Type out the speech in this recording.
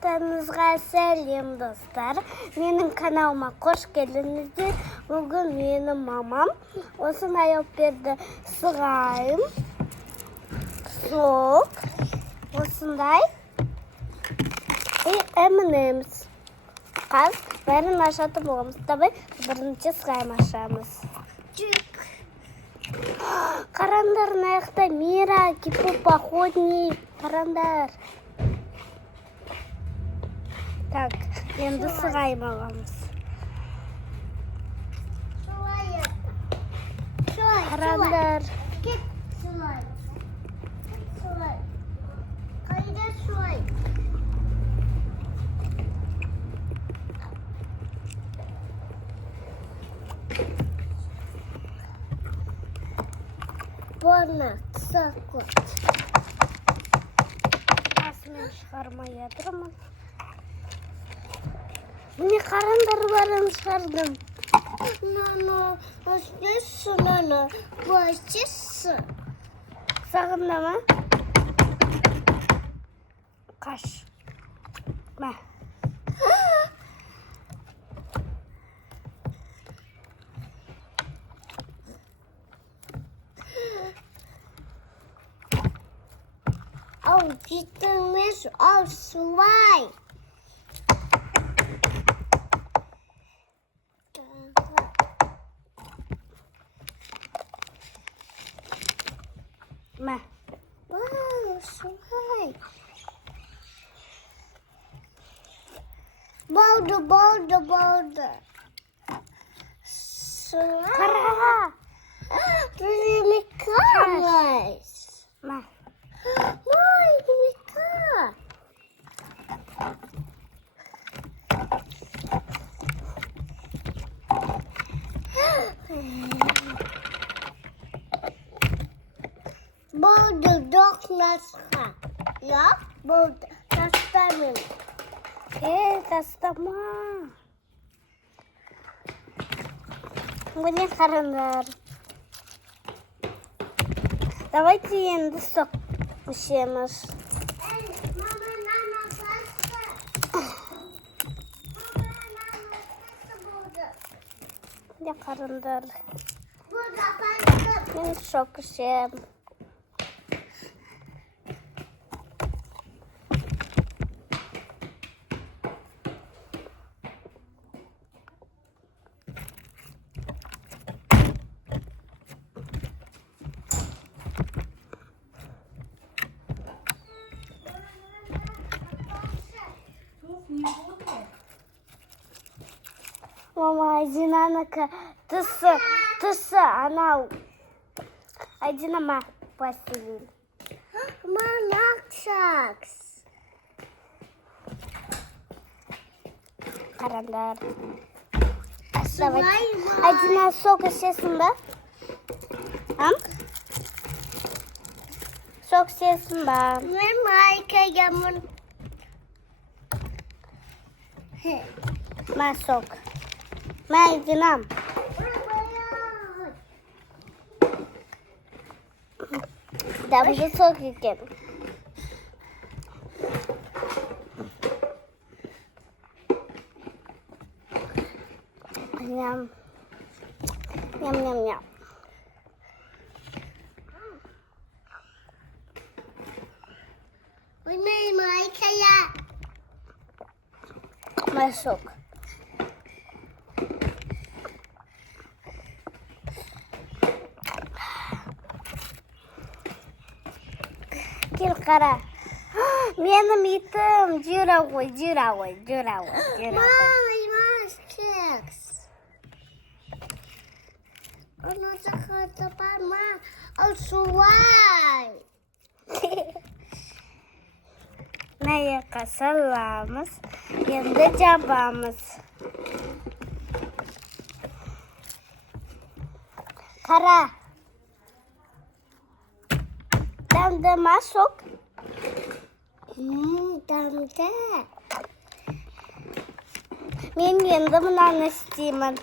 Барлықтарыңызға сәлем достар. Менің каналыма қош келдіңіздер. Бүгін менің мамам осындай алып берді. Слайм, сок, осындай и M&M's. Қазір бәрін ашатын боламыз. Давай бірінші слайм ашамыз. Қарандар, аяқта Мира, кипу походник. Қарандар. Так, енді слайм аламыз. Қарандар. Bona, сақот. Асымен шығармай жатырмын. Міне қарандарларын шығардым. Сағында ма? Қаш. Ма. Ау, жетіңіз, ау, слай. Ма. Вау, слай. Болды. Слай. Қара. Примекалась. Ма. Ой, примекалась. Болды докнасқа. Я? Болды. Тастамын. Тастама. Міне қарандар. Давайте енді сок ішеміз. Міне қарандар. Мен сок ішем. Мама, Айдинанікі тұсы анау. Айдинама пластилин. Манақшакс. Қарандар. Айдина сок ішесің ба? Сок ішесің ба? Мен майкаямын. Ма сок. Ма Айдинам. Дамды сок екен. Ням. Ням. Ой, майкая. Ма сок. Кел қара. Менің итім жүра ғой. Мамай, кекс. Оны жақырды бар ма? Ау, суай. Наяққа саламыз. Енді жабамыз. Қара. Дамды ма сок? Дамды. Мен енді мынаны істеймін.